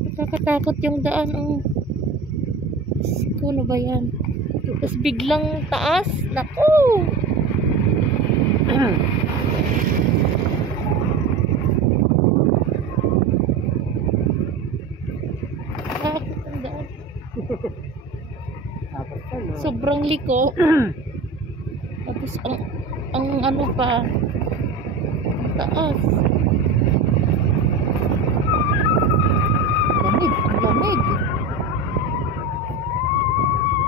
Nakakatakot yung daan. Oh. Ano ba yan? Tapos biglang taas. Naku! Takot ang daan. Sobrang liko. Tapos ang ano pa, taas. Lamig, ang lamig.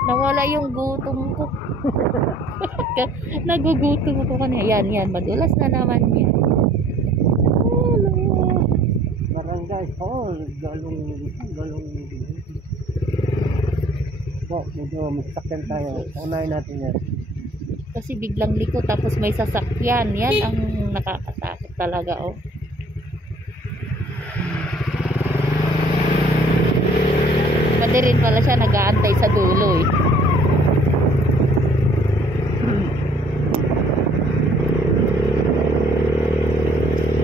Nawala yung gutom ko. Nagugutom ako kanina. Yan, madulas na naman yan. Barangay Hall, galong. Medyo magsakyan tayo. Unahin natin yan. Kasi biglang liko tapos may sasakyan. Yan ang nakakatakot talaga, oh. Pwede rin pala siya nag-aantay sa dulo, eh.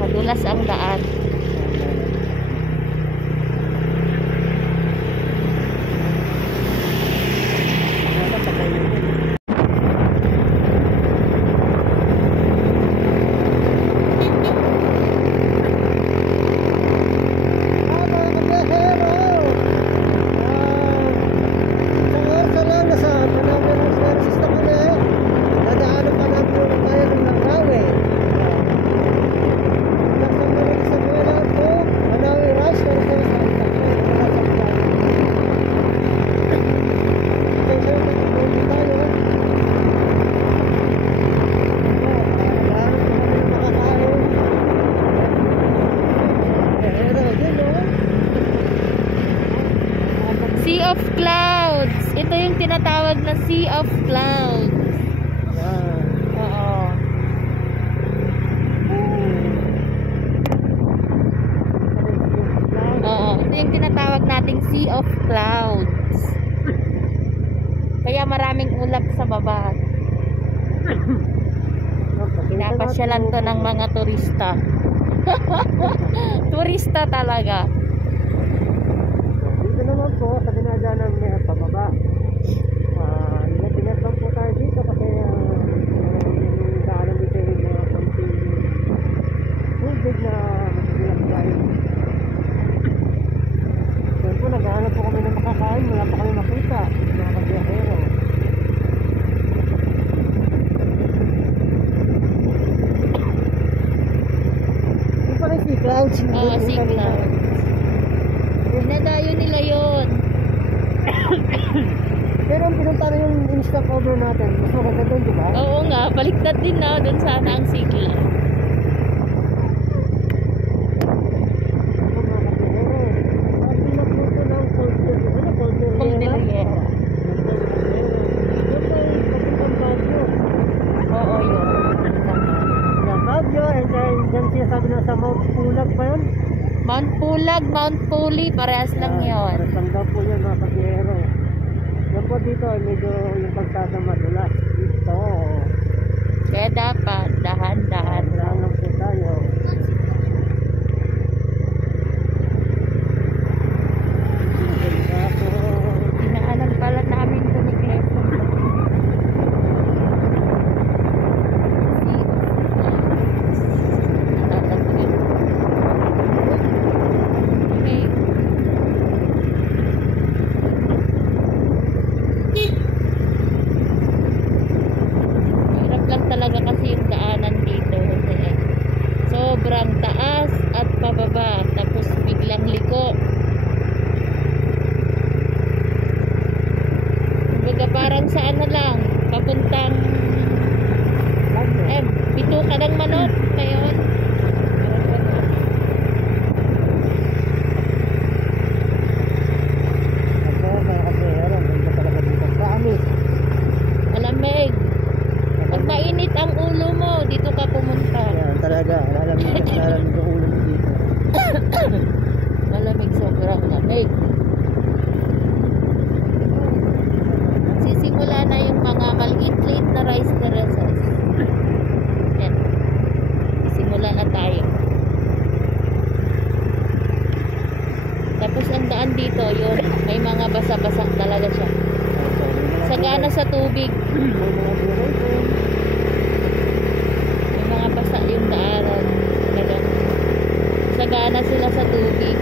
Madulas ang daan. Sea of clouds. Ito yung tinatawag na sea of clouds. Oo. Oo, ito yung tinatawag nating sea of clouds. Kaya maraming ulap sa baba. Pinapasyalan to ng mga turista. Turista talaga. Dito naman po sa dinadaanan ng pababa. Tinatawag po tayo dito kasi daanan dito yung mga camping tubig na masilang tayo. Doon po naghahanap po kami ng makakain. Wala pa kami makita. Mga kabiyahero. Yung pala yung sea clouds. Oo, sea clouds. Dinadayo nila yun. Pero ang pinunta na yung in-stock over natin. Mas maganda doon, di ba? Oo nga, baliktad din na. Doon sana ang sea clouds. Oo, yun. Baguio, and then dyan siya sabi na sa Mount Pulag pa yun? Mount Pulag, Mount Puli, parehas lang yun. Parehas lang daw po yun mga kabiyero. Yan po dito, medyo yung pagkada madulas. Dito. Kaya dapat, dahan-dahan lang. Lang po tayo. Dinaanan pala namin ito ni Clefon. Hirap lang talaga kasi yung daanan dito. Sobrang taas at pababa. Tapos biglang liko. Kumbaga parang sa ano lang, papuntang bituka ng manok ngayon. Malamig. Pag mainit ang ulo mo, dito ka pumunta. Yan talaga, lalamig yung ulo mo dito. Malamig, sobrang lamig. Sisimula na yung mga maliit-liit na rice terraces. Yan. Sisimula sa tubig. May mga duration. May mga basa yung daanan. Talagang sagana sila sa tubig.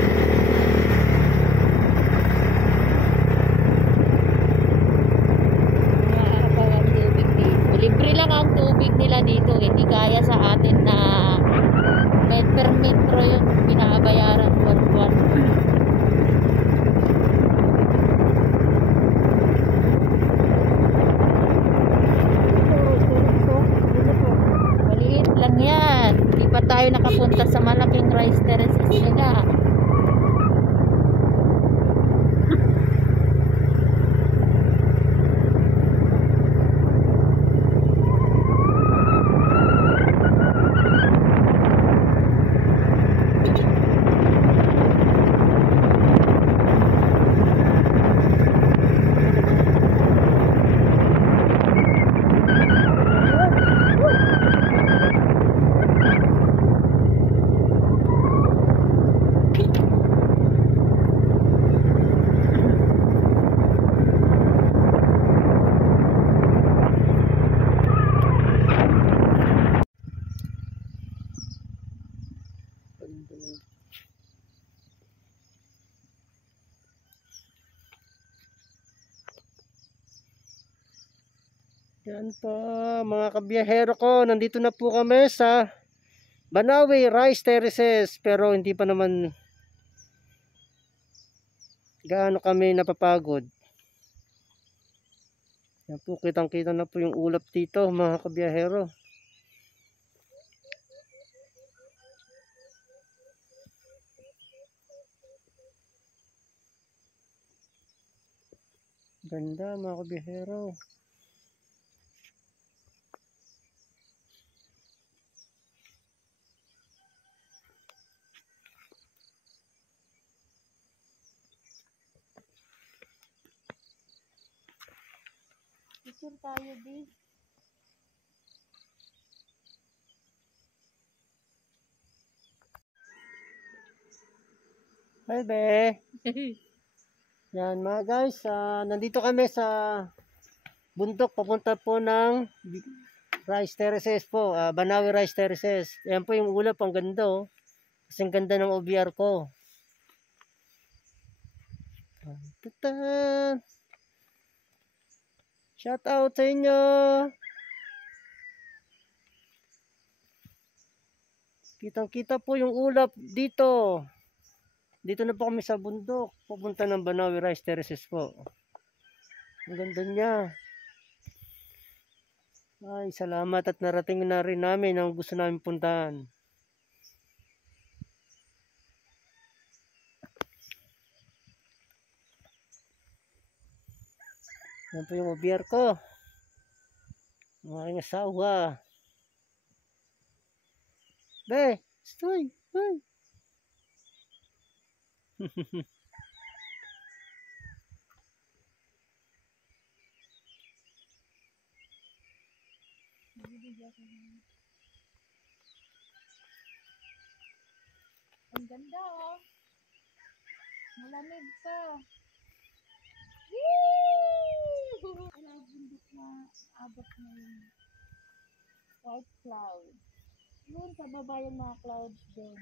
Nakakapag ang tubig dito. Libre lang ang tubig nila dito. Hindi kaya sa atin na per metro yung binabayaran buwan-buwan. Maliit lang yan. Hindi pa tayo nakapunta sa malaking rice terraces nila. Yan po mga kabiyahero ko, nandito na po kami sa Banawe Rice Terraces, pero hindi pa naman gaano kami napapagod. Yan po, kitang kita na po yung ulap dito mga kabiyahero. Ganda mga kabiyahero. Picture tayo, di. Hi be. Yan mga guys, nandito kami sa bundok papunta po ng Rice Terraces po, Banawe Rice Terraces. Yan po yung ulap, ang ganda oh. Kasing ganda ng OBR ko. Tan. Shout out sa inyo. Kitang-kita po yung ulap dito. Dito na po kami sa bundok, pupunta ng Banawe Rice Terraces po. Ang ganda niya. Ay, salamat at narating na rin namin ang gusto namin puntahan. Yan po yung OBR ko. Ang aking asawa. Be, stoy. Ay. Ang ganda oh. Malamig pa. Woo! Wala bundok na abot na yung white cloud. Doon sa baba yung mga clouds doon.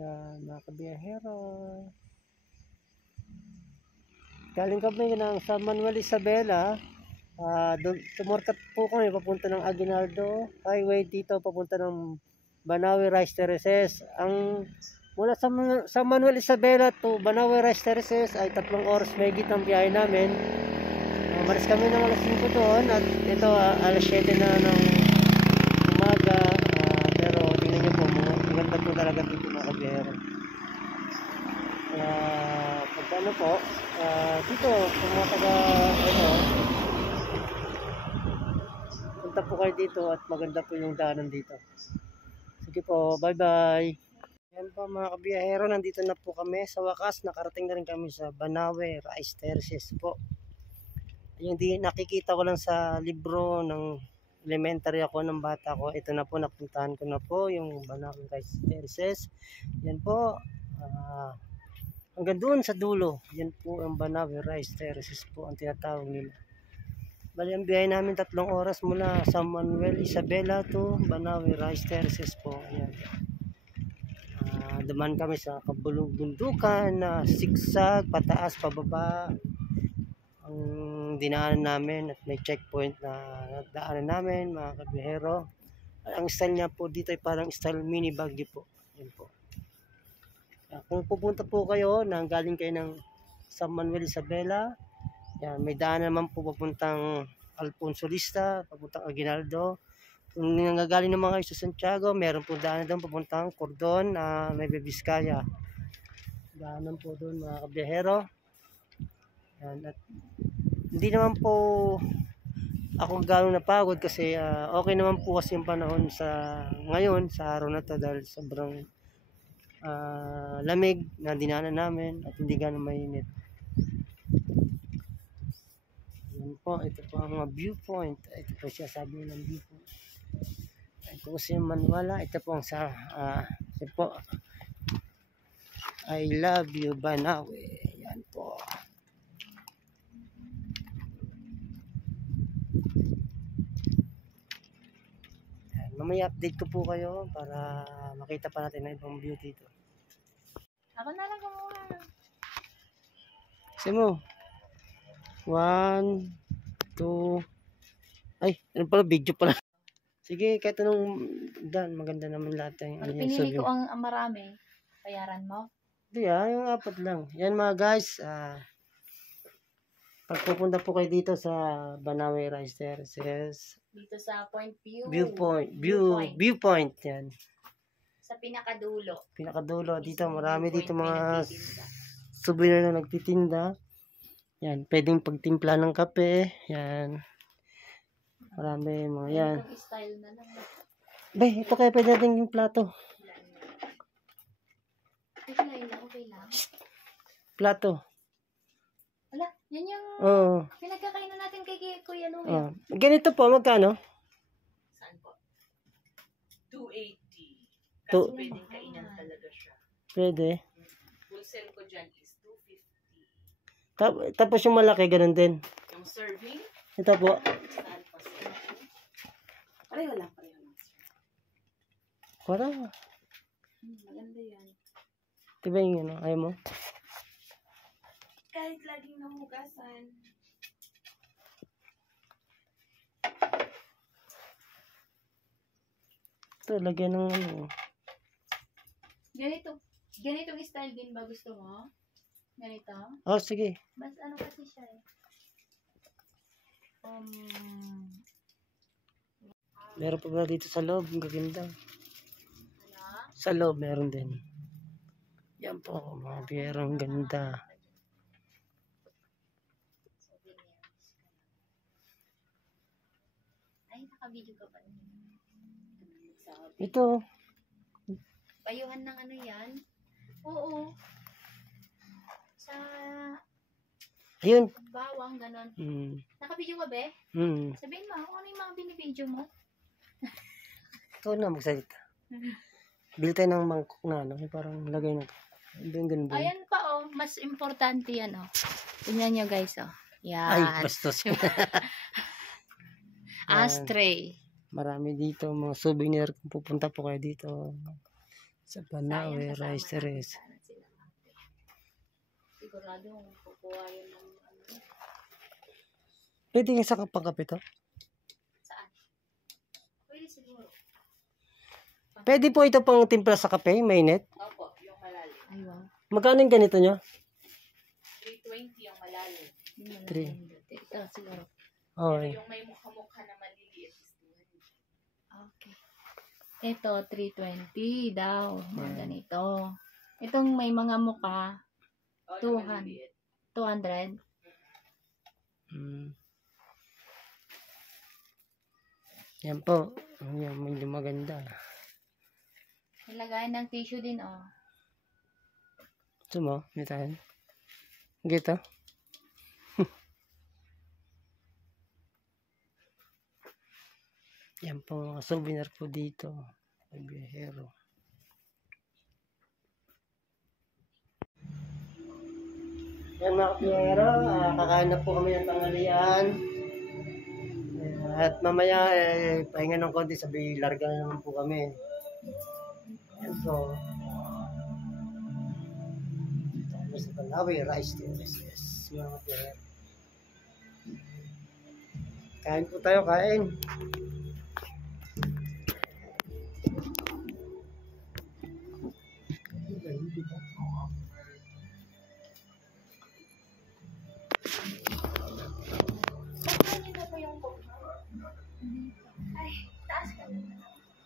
Yan, mga kabiyahero. Galing kami ng San Manuel Isabela. Tumorkat po kami papunta ng Aguinaldo Highway dito papunta ng Banawe Rice Terraces. Ang mula sa San Manuel Isabela to Banawe Rice Terraces ay 3 oras may gitang biyahe namin. Malis kami ng alas 5 doon at ito alas 7 na ng umaga. Pero tingnan nyo po, maganda po talaga dito mga kabiyahero. Pag ano po, dito kung mga taga punta po kayo dito at maganda po yung daanan dito. Sige po, bye bye. Yan po mga kabiyahero, nandito na po kami sa wakas. Nakarating na rin kami sa Banawe Rice Terraces po. Yung di nakikita ko lang sa libro ng elementary ako ng bata ko. Ito na po, napuntahan ko na po yung Banawe Rice Terraces. Yan po, hanggang doon sa dulo. Yan po ang Banawe Rice Terraces po ang tinatawag nila. Bali ang biyahe namin 3 oras mula San Manuel Isabela to Banawe Rice Terraces po. Ayan. Duman kami sa kabulong bundukan na sigsag, pataas, pababa. Ang dinaanan namin at may checkpoint na daanan namin mga kabihero. Ang style niya po dito ay parang style mini Baguio po. Yan po. Kung pupunta po kayo, galing kayo ng San Manuel Isabela, yan, may daan naman po papuntang Alfonso Lista, papuntang Aguinaldo. Kung nanggagaling naman kayo sa Santiago, meron po daan doon papuntang Cordon, may Vizcaya. Daanan po doon mga kabiyahero. Yan, at hindi naman po ako gano'ng napagod kasi okay naman po kasi yung panahon sa ngayon, sa araw na to dahil sobrang lamig na dinaanan namin at hindi gano'ng mainit. Yan po, ito po ang mga viewpoint. Ito po siya sabi ng viewpoint. Ito po si Manuela. Ito po ang ito po. I love you Banawe. Yan po. Yan, mamaya update ko po kayo para makita pa natin ang ibang view dito. Ako na lang kumuha. Kasi mo. 1, 2. Ay, ano pala, video pala. Sige, kahit anong dan, maganda naman lahat yung Pinili ko ang marami. Bayaran mo? Hindi yung 4 lang. Yan mga guys, pag pupunta po kayo dito sa Banawe Rice Terraces, Dito sa Point View. Viewpoint yan. Sa pinakadulo. Pinakadulo dito, marami dito mga souvenir na nagtitinda. Yan, pwedeng pagtimpla ng kape. Yan. Marami mga yan. Itong style na lang. Ito kaya pwede natin yung plato. Okay lang. Plato. Wala, yan yung pinagkakainan natin kay Kuya Louie. Ganito po, magkano? Saan po? 280. Kasi To- pwedeng kainan talaga siya. Pwede. Wholesale ko dyan is 250. Tapos yung malaki, ganun din. Yung serving, Ito po. saan pa sir? Pareho lang. Parang, Maganda yan. diba yung ayaw mo? Kahit laging nahugasan. Ito, lagyan ng Ganitong style din ba gusto mo? Ganito? sige. Mas ano kasi siya eh. Meron pa ba dito sa loob? Ang gaganda. Ano? Sa loob, meron din. Yan po, mga biyerang ganda. Ay, naka-video ka pa. Ito, Payuhan ng ano yan? Oo. Sa ayun. bawang, ganon. Naka-video ka be? Sabihin mo, kung ano yung mga binibideo mo? Ikaw na magsalita. Bili tayo ng mangkok na ano, parang lagay na. Ganun ba? Ayan pa oh, mas importante yan oh. Tingnan nyo guys oh. Yan. Ay, bastos ko. Ashtray. Marami dito, mga souvenir. Kung pupunta po kayo dito sa Banawe Sayang, kasama Rice Terrace. natin sila. Sigurado kukuha yun ng ano. Pwede nga sa pangkape to? Saan? Pwede siguro. Pwede po ito pang timpla sa kape, mainit. Opo, yung malalim. Ay wow. Magkano yung ganito nyo? 320 yung malalim. Yun na Three. lang. Ito siguro. Pero yung may mukha-mukha na maliliit is 200. Okay. Ito, 320 daw. Mga Yeah. ganito. Itong may mga muka, Oh, 200. na maliliit. 200. Yan po. Yan, medyo maganda. Nilagayan ng tissue din, oh. Ito mo, may tayo. Gito. Yan po, mga souvenir po dito. Ay, biyahero. Yan mga kapiyero, kakain na po kami ng tanghalian. At mamaya, pahinga ng konti, sabi, larga na naman po kami. Yan so, tapos sa Banawi Rice Terraces, mga kapiyero. Kain po tayo, kain. Kanina po yung coke mo? Ay, taas ka na.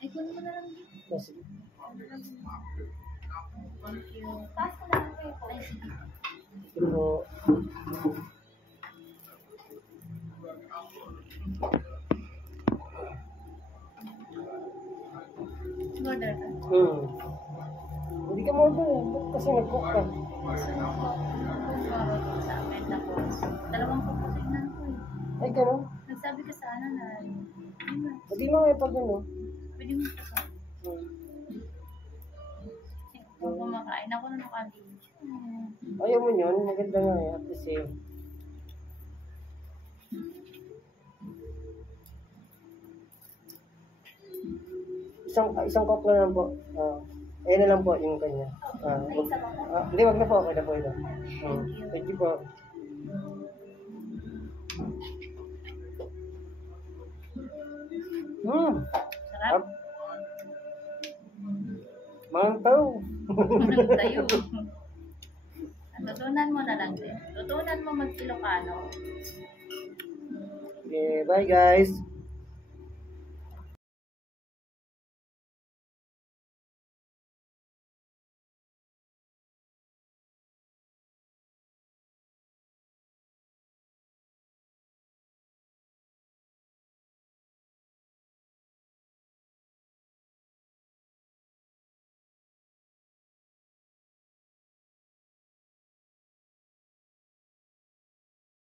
Ay, kunin mo na lang dito. Kasi, Thank you. Taas ka na lang po yung coke. Ay, sige. pero, Order ka. Hindi ka mo doon, kasi nag-cook ka. Gusto mo po. Coke sa amin. Tapos, dalawang coke po tingnan ko eh. Ay, gano'n. Nagsabi ka sana na, Hindi mo nga pag ano. pwede mo ito sa kung kumakain ako na nakabili. Ayaw mo yun, maganda nga eh. At least eh. Isang coke na lang po. Ayun na lang po yung kanya. Hindi, wag na po. Okay na po ito. Thank you po. Sarap. Mantaw. Tayo. Tutunan mo na lang din. Tutunan mo mag-Ilocano. Okay, bye guys.